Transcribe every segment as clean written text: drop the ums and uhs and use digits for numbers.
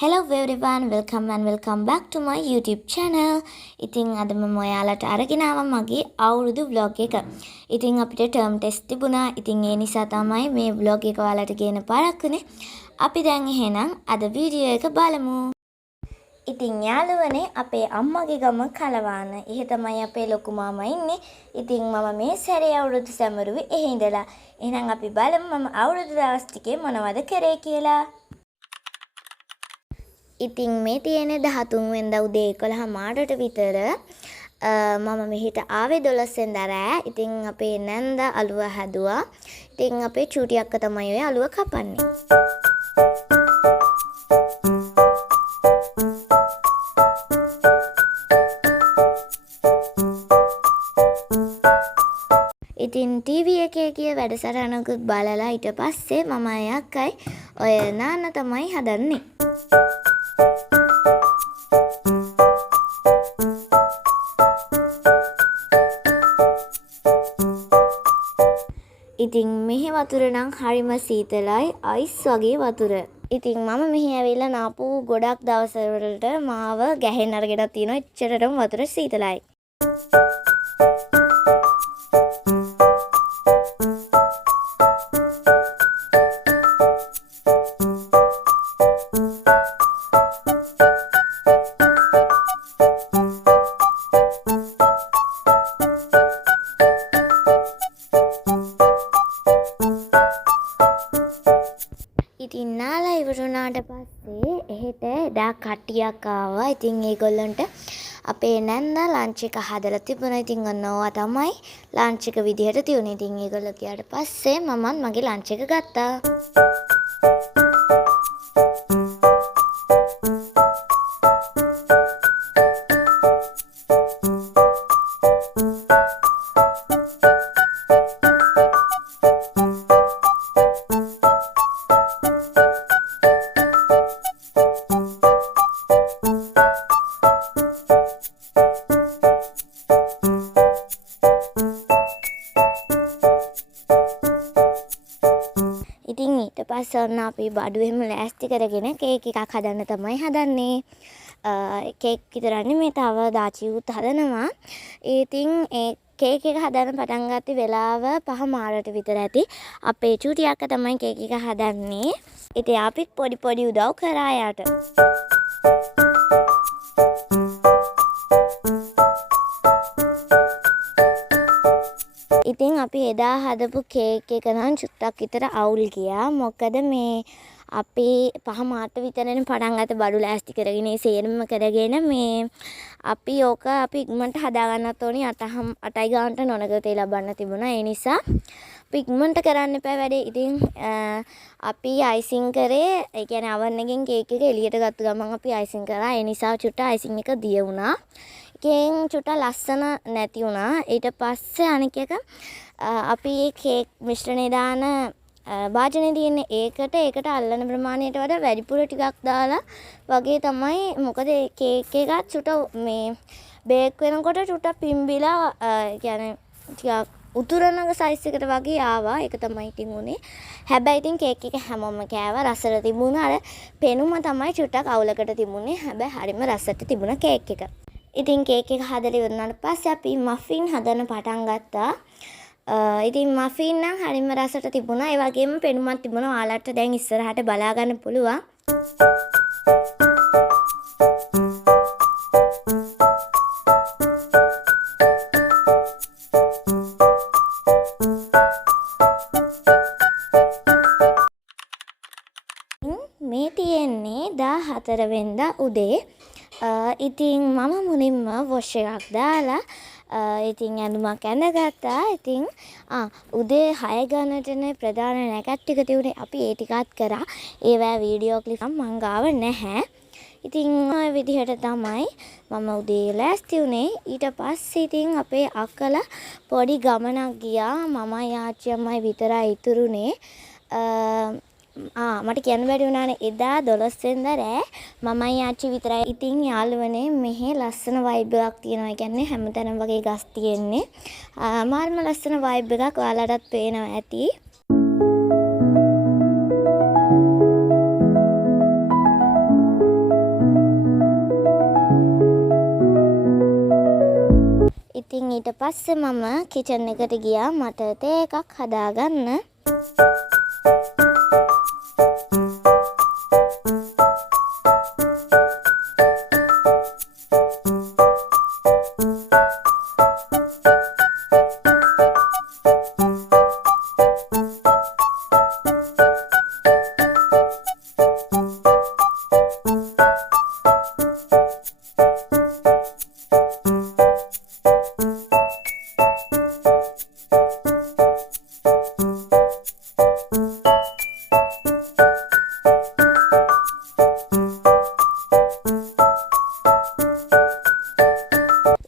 Hello everyone, welcome back to my YouTube channel. ඉතින් අද මම ඔයාලට අරගෙන ආවා මගේ අවුරුදු vlog එක. ඉතින් අපිට term test තිබුණා. ඉතින් ඒ නිසා තමයි මේ vlog එක ඔයාලට ගේන්න පාරක්කුනේ. අපි දැන් එහෙනම් අද වීඩියෝ එක බලමු. ඉතින් යාළුවනේ අපේ අම්මගේ ගම කලවාන. එහෙ තමයි අපේ ලොකු මාමා ඉන්නේ. ඉතින් මම මේ සැරේ අවුරුදු සැමරුවේ එහෙ ඉඳලා. එහෙනම් අපි බලමු මම අවුරුදු දවස් ටිකේ මොනවද කරේ කියලා. ඉතින් මේ තියෙන්නේ 13 වෙනිදා උදේ 11:00ට විතර මම මෙහිට ආවේ 12 වෙනිදා රෑ. ඉතින් අපේ නැන්දා අලුව හැදුවා. ඉතින් අපේ චූටි අක්කා තමයි ඔය අලුව කපන්නේ. ඉතින් ටීවී එකේ ගිය වැඩසටහනකුත් බලලා ඊට පස්සේ මම අයක්කයි ඔය නාන්න තමයි හදන්නේ. ඉතින් මෙහි වතුර නම් හරිම සීතලයි අයිස් වගේ වතුර. ඉතින් මම මෙහි ඇවිල්ලා නාපු ගොඩක් දවස්වලට මාව ගැහෙන්න අරගෙන තියෙනවා. එච්චරටම වතුර සීතලයි. ඉතින් නාලා ඉවරුණාට පස්සේ එහෙට එදා කට්ටියක් ආවා. ඉතින් ඒගොල්ලන්ට අපේ නැන්දා ලන්ච් එක හදලා තිබුණා. ඉතින් ඔන්න ඕවා තමයි ලන්ච් එක විදිහට තියුනේ. ඉතින් ඒගොල්ලෝ ගියාට පස්සේ මමත් මගේ ලන්ච් එක ගත්තා. ඉතින් ඊට පස්සේ ඔන්න අපි බඩු එහෙම ලෑස්ති කරගෙන කේක් එකක් හදන්න තමයි හදන්නේ. කේක් විතරක් නෙමෙයි තව දාචියුත් හදනවා. ඉතින් ඒ කේක් එක හදන්න පටන් ගත්තේ වෙලාව 5:00 විතර ඇති. අපේ චූටි අක්කා තමයි කේක් එක හදන්නේ. ඉතින් අපිත් පොඩි උදව් කරා යාට. ඉතින් අපි එදා හදපු කේක් එක නම් චුට්ටක් විතර අවුල් ගියා. මොකද මේ අපි 5:00 විතරනේ පටන් ගත්ත බඩු ලෑස්ති කරගෙන ඒ සේරම කරගෙන මේ අපි ඉක්මනට හදා ගන්නත් ඕනි. 8යි ගානට නොනගතේ ලබන්න තිබුණා. ඒ නිසා අපි ඉක්මනට කරන්න එපා වැඩේ. ඉතින් අපි අයිසිං කරේ. ඒ කියන්නේ oven එකෙන් කේක් එක එළියට ගත්ත ගමන් අපි අයිසිං කරා. ඒ නිසා චුට්ට අයිසිං එක දිය වුණා. කේක් චුට්ට ලස්සන නැති වුණා. ඊට පස්සේ අනික එක අපි මේ කේක් මිශ්‍රණය දාන වාජනේ තියෙන්නේ ඒකට අල්ලන ප්‍රමාණයට වඩා වැඩිපුර ටිකක් දාලා වගේ තමයි. මොකද කේක් එකත් චුට්ට මේ බේක් වෙනකොට චුට්ට පිම්බිලා කියන්නේ ටිකක් උතුරනක සයිස් එකට වගේ ආවා. ඒක තමයි ඉතින් උනේ. හැබැයි ඉතින් කේක් එක හැමෝම කෑවා. රසට තිබුණා. අර පෙනුම තමයි චුට්ටක් අවුලකට තිබුණේ. හැබැයි හරිම රසට තිබුණා කේක් එක. ඉතින් කේක් එක හදලා ඉවරනාට පස්සේ අපි මෆින් හදන්න පටන් ගත්තා. ඉතින් මෆින් නම් හරිම රසට තිබුණා. ඒ වගේම පෙනුමක් තිබුණා. ඔයාලට දැන් ඉස්සරහට බලා ගන්න පුළුවන්. මේ තියෙන්නේ 14 වෙනිදා උදේ. ඉතින් මම මුලින්ම වොෂ් එකක් දාලා ඉතින් ඇඳුමක් ඇඳගත්තා. ඉතින් උදේ 6 ගණනටනේ ප්‍රධාන නැකත් ටික තියුනේ. අපි ඒ ටිකත් කරා. ඒවැ වීඩියෝ ක්ලිප් මං ගාව නැහැ. ඉතින් ඔය විදිහට තමයි මම උදේ ලෑස්ති වුණේ. ඊට පස්සේ ඉතින් අපේ අක්කලා පොඩි ගමනක් ගියා. මමයි ආච්චියමයි විතරයි ඉතුරුනේ. මට කියන්න බැරි වුණානේ එදා 12 වෙනිදා රෑ මමයි ආච්චි විතරයි. ඉතින් යාළුවනේ මෙහි ලස්සන වයිබ් එකක් තියෙනවා. ඒ කියන්නේ හැමතැනම වගේ ගස් තියෙන්නේ. මාර්ම ලස්සන වයිබ් එකක් ඔයාලටත් පේනවා ඇති. ඉතින් ඊට පස්සේ මම කිචන් එකට ගියා මට තේ එකක් හදාගන්න.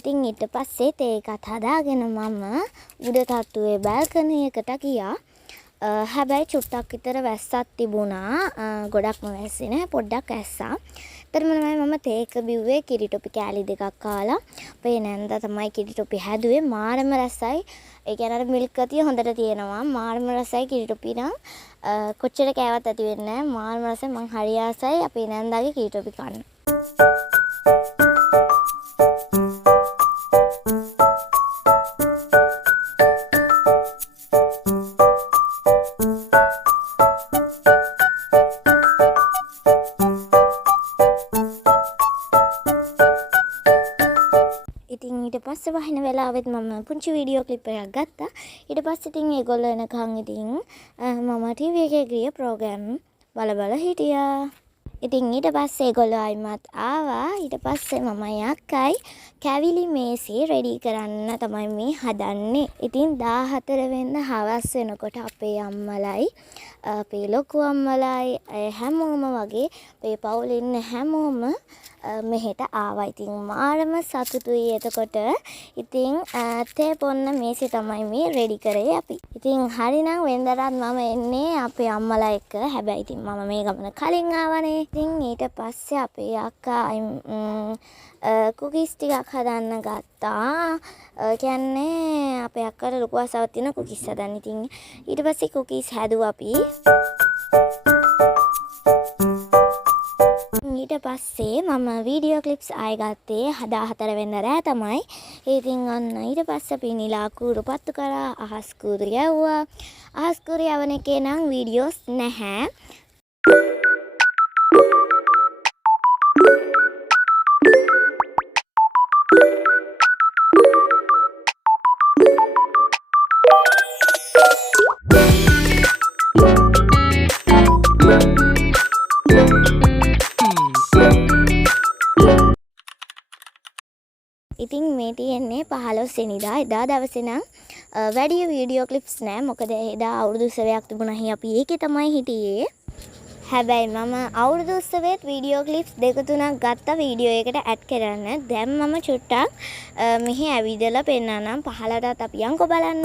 ඉතින් ඊට පස්සේ තේ එකත් හදාගෙන මම උඩ තට්ටුවේ බල්කනි එකට ගියා. හැබැයි චුට්ටක් විතර වැස්සක් තිබුණා. ගොඩක්ම වැස්සේ නැහැ පොඩ්ඩක් ඇස්සා. ඊතරම මම තේ එක බිව්වේ කිරි ටොපි කෑලි දෙකක් කාලා. අපේ නැන්දා තමයි කිරි ටොපි හැදුවේ. මාරම රසයි. ඒ කියන්නේ අර මිල්ක් ගතිය හොඳට තියෙනවා. මාරම රසයි කිරි ටොපි නම් කොච්චර කෑවත් ඇති වෙන්නේ නැහැ. මාරම රසයි මං හරි ආසයි අපේ නැන්දාගේ කිරි ටොපි කන්න. ඉතින් ඊට පස්සේ වහින වෙලාවෙත් මම පුංචි වීඩියෝ ක්ලිප් එකක් ගත්තා. ඊට පස්සේ ඉතින් ඒගොල්ලෝ එනකන් ඉතින් මම ටීවී එකේ ගිය ප්‍රෝග්‍රෑම් බල හිටියා. ඉතින් ඊට පස්සේ ඒගොල්ලෝ ආයිමත් ආවා. ඊට පස්සේ මමයි අක්කයි කැවිලි මේසෙ රෙඩි කරන්න තමයි මේ හදන්නේ. ඉතින් 14 වෙනිදා හවස් වෙනකොට අපේ අම්මලයි අපේ ලොකු අම්මලයි හැමෝම වගේ අපේ පවුලේ ඉන්න හැමෝම මෙහෙට ආවා. ඉතින් මාරම සතුටුයි එතකොට. ඉතින් තේ පොන්න මේසෙ තමයි මේ රෙඩි කරේ අපි. ඉතින් හරිනම් වෙනදටත් මම එන්නේ අපේ අම්මලා එක්ක. හැබැයි ඉතින් මම මේ ගමන කලින් ආවනේ. ඉතින් ඊට පස්සේ අපේ අක්කා කුකීස් ටිකක් හදන්න ගත්තා. කියන්නේ අපේ අක්කට ලොකු ආසාවක් තියෙන කුකීස් හදන්න. ඉතින් ඊට පස්සේ කුකීස් හැදුවා අපි. ඊට පස්සේ මම වීඩියෝ ක්ලිප්ස් ආයෙ ගත්තේ 14 වෙනිදා රෑ තමයි. ඉතින් අන්න ඊට පස්සේ අපි නිලා කූරු පත්තු කරා අහස් කූරු යවුවා. අහස් කූරු යවන එකේ නම් වීඩියෝස් නැහැ. ඉතින් මේ තියෙන්නේ 15 වෙනිදා එදා දවසේ නම් වැඩි වීඩියෝ ක්ලිප්ස් නෑ. මොකද එදා අවුරුදු උත්සවයක් තිබුණා. අපි ඒකේ තමයි හිටියේ. හැබැයි මම අවුරුදු උත්සවයේත් වීඩියෝ ක්ලිප්ස් දෙක තුනක් ගත්තා වීඩියෝ එකට ඇඩ් කරන්න. දැන් මම චුට්ටක් මෙහි ඇවිදලා පෙන්නන්නම්. පහලටත් අපි යන්කෝ බලන්න.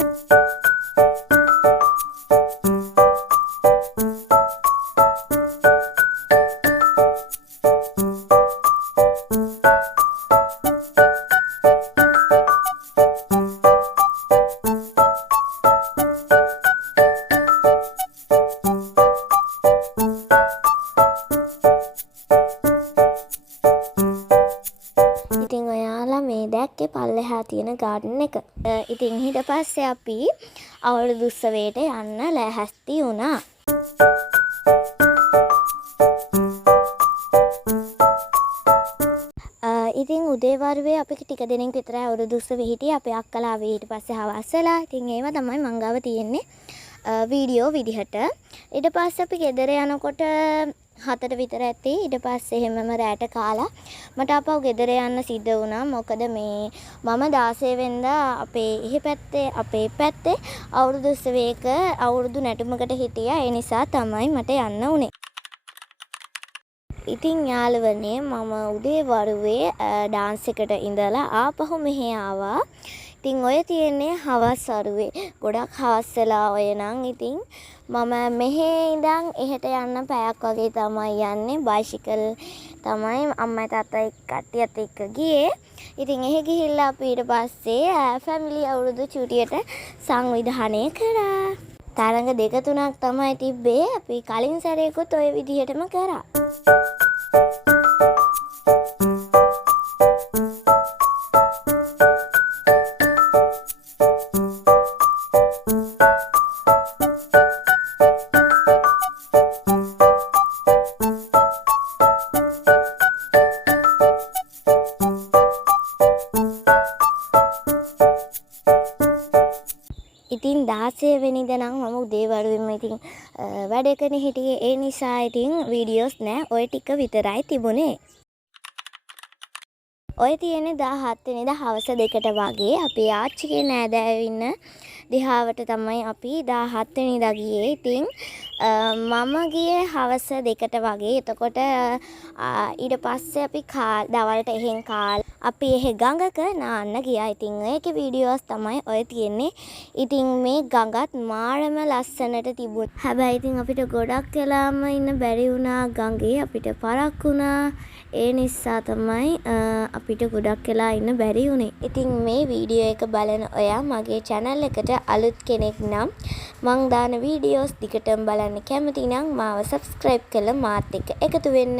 ඉතින් ඔයාලා මේ දැක්කේ පල්ලෙහා තියෙන ගාඩන් එක. ඉතින් ඊට පස්සේ අපි අවුරුදු උත්සවයට යන්න ලෑස්ති වුණා. ඉතින් උදේවරුේ අපි ටික දෙනෙක් විතර අවුරුදු උත්සවෙ හිටියේ. අපේ අක්කලා ආවේ ඊට පස්සේ හවසලා. ඉතින් ඒව තමයි මං ගාව තියෙන්නේ වීඩියෝ විදිහට. ඊට පස්සේ අපි ගෙදර යනකොට 4 විතර ඇති. ඊට පස්සේ එහෙමම රැට කාලා මට අපව ගෙදර යන්න සිද්ධ වුණා. මොකද මේ මම 16 වෙනිදා අපේ පැත්තේ අවුරුදු උත්සවයක අවුරුදු නැටුමකට හිටියා. ඒ නිසා තමයි මට යන්න උනේ. ඉතින් යාළුවනේ මම උදේ වරුවේ ඩාන්ස් එකට ඉඳලා ආපහු මෙහෙ ආවා. ඉතින් ඔය තියෙන්නේ හවස් වරුවේ. ගොඩක් හවස් වෙලා ඔය නම් ඉතින් මම මෙහෙ ඉඳන් එහෙට යන්න පැයක් වගේ තමයි යන්නේ. බයිසිකල් තමයි අම්මයි තාත්තයි කට්ටියත් එක්ක ගියේ. ඉතින් එහෙ ගිහිල්ලා අපි ඊට පස්සේ ෆැමිලි අවුරුදු චුටියට සංවිධානය කරා. තරඟ දෙක තුනක් තමයි තිබ්බේ. අපි කලින් සැරේකුත් ඔය විදිහටම කරා. ඉතින් 16 වෙනිදා නම් මම උදේවරුෙම ඉතින් වැඩකනේ හිටියේ. ඒ නිසා ඉතින් වීඩියෝස් නෑ. ඔය ටික විතරයි තිබුණේ. ඔය තියෙන්නේ 17 වෙනිදා හවස 2ට වගේ අපේ ආච්චිගේ නෑදෑයෝ ඉන්න දිහාවට තමයි අපි 17 වෙනිදා ගියේ. ඉතින් මම ගියේ හවස 2ට වගේ. එතකොට ඊට පස්සේ අපි දවල්ට එහෙන් අපි එහෙ ගඟක නාන්න ගියා. ඉතින් ඒකේ වීඩියෝස් තමයි ඔය තියෙන්නේ. ඉතින් මේ ගඟත් මාරම ලස්සනට තිබුණා. හැබැයි ඉතින් අපිට ගොඩක් වෙලාම ඉන්න බැරි වුණා ගඟේ. අපිට පරක් වුණා. ඒ නිසා තමයි අපිට ගොඩක් වෙලා ඉන්න බැරි වුණේ. ඉතින් මේ වීඩියෝ එක බලන ඔයා මගේ channel එකට අලුත් කෙනෙක් නම් මං දාන වීඩියෝස් දිගටම බලන්න කැමති නම් මාව subscribe කරලා මාත් එක්ක එකතු වෙන්න.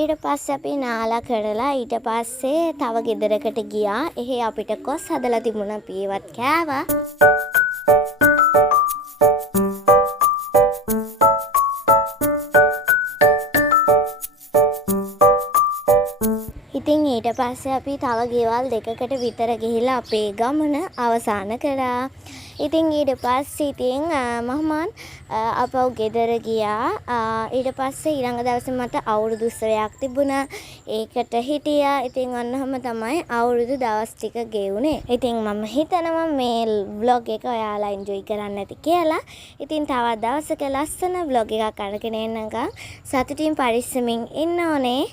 ඊට පස්සේ අපි නාලා කරලා ඊට පස්සේ තව ගෙදරකට ගියා. එහෙ අපිට කොස් හදලා තිබුණා. අපි ඒවත් කෑවා. ඉතින් ඊට පස්සේ අපි තව ගෙවල් දෙකකට විතර ගිහිලා අපේ ගමන අවසන් කරා. ඉතින් ඊට පස්සේ ඉතින් මහමන් අපව ගෙදර ගියා. ඊට පස්සේ ඊළඟ දවසේ මට අවුරුදු උත්සවයක් තිබුණා. ඒකට හිටියා. ඉතින් ඔන්නම තමයි අවුරුදු දවස් ටික ගෙවුනේ. ඉතින් මම හිතනවා මේ vlog එක ඔයාලා enjoy කරන්න ඇති කියලා. ඉතින් තවත් දවසක ලස්සන vlog එකක් අරගෙන එන්නකම් සතුටින් පරිස්සමින් ඉන්න ඕනේ.